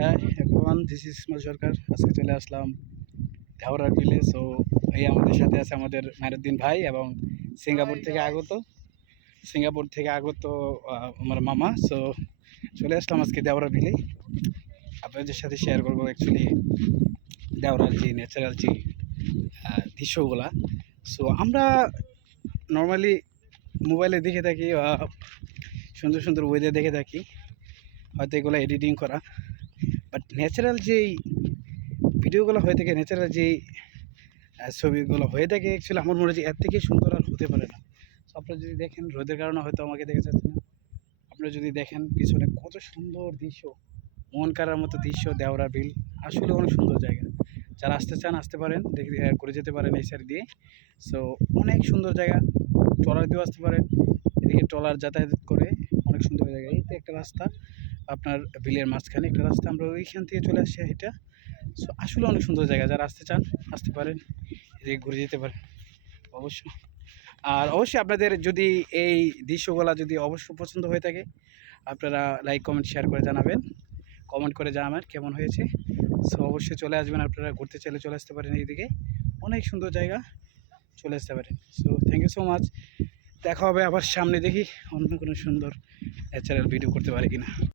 হ্যাঁ everyone, this is Ismail সরকার। আজকে চলে আসলাম ঢাওরার বিলে। সো এই আমাদের সাথে আছে আমাদের মাইনুদ্দিন ভাই এবং সিঙ্গাপুর থেকে আগত আমার মামা। সো চলে আসলাম আজকে দেওরা বিলে। আপনাদের সাথে শেয়ার করবো অ্যাকচুয়ালি দেওরার যে ন্যাচারাল যে দৃশ্যগুলা। সো আমরা নর্মালি মোবাইলে দেখে থাকি, সুন্দর সুন্দর ওয়েদার দেখে থাকি, হয়তো এগুলো এডিটিং করা। বাট ন্যাচারাল যেই ভিডিওগুলো হয়ে থাকে, ন্যাচারাল যেই ছবিগুলো হয়ে থাকে, অ্যাকচুয়ালি আমার মনে হয় যে এর থেকে সুন্দর আর হতে পারে না। সো আপনারা যদি দেখেন, রোদের কারণে হয়তো আমাকে দেখে যাচ্ছে না, আপনারা যদি দেখেন পিছনে কত সুন্দর দৃশ্য, মন কাড়ার মতো দৃশ্য। দেওরা বিল আসলে অনেক সুন্দর জায়গা। যারা আসতে চান আসতে পারেন, দেখে ঘুরে যেতে পারেন এই সাইড দিয়ে। সো অনেক সুন্দর জায়গা, ট্রলার দিয়েও আসতে পারেন, এদিকে ট্রলার যাতায়াত করে। অনেক সুন্দর জায়গা। এই তো একটা রাস্তা, আপনার বিলের মাঝখানে একটা রাস্তা, আমরা ওইখান থেকে চলে আসছি এটা। সো আসলে অনেক সুন্দর জায়গা, যারা আসতে চান আসতে পারেন, এদিকে ঘুরে যেতে পারেন অবশ্যই। আর অবশ্যই আপনাদের যদি এই দৃশ্যগুলো যদি অবশ্যই পছন্দ হয়ে থাকে, আপনারা লাইক কমেন্ট শেয়ার করে জানাবেন, কমেন্ট করে জানাবেন কেমন হয়েছে। সো অবশ্যই চলে আসবেন, আপনারা ঘুরতে চাইলে চলে আসতে পারেন এইদিকে, অনেক সুন্দর জায়গা, চলে আসতে পারেন। So thank you so much. দেখা হবে আবার সামনে, দেখি অন্য কোনো সুন্দর ন্যাচারাল ভিডিও করতে পারি কিনা।